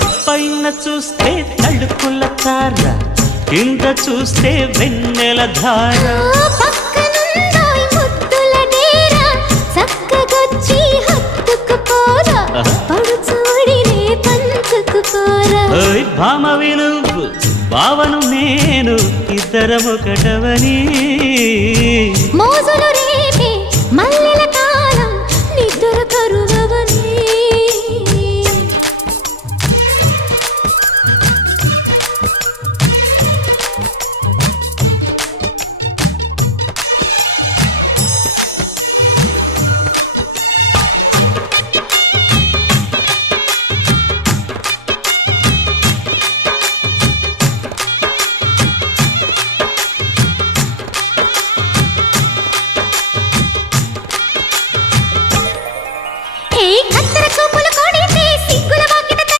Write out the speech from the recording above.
పైన చూస్తే తడుకుల తార, కింద చూస్తే వెన్నెల ధార. పక్కనుందోయ్ ముద్దుల డేరా, చక్కగొచ్చి హత్తుకుపోరా, పడు చూడినే పంచుకుపోరా. భామ విలువు భావను నేను, ఇద్దరమొకటవని మోజులు రేపే మల్లె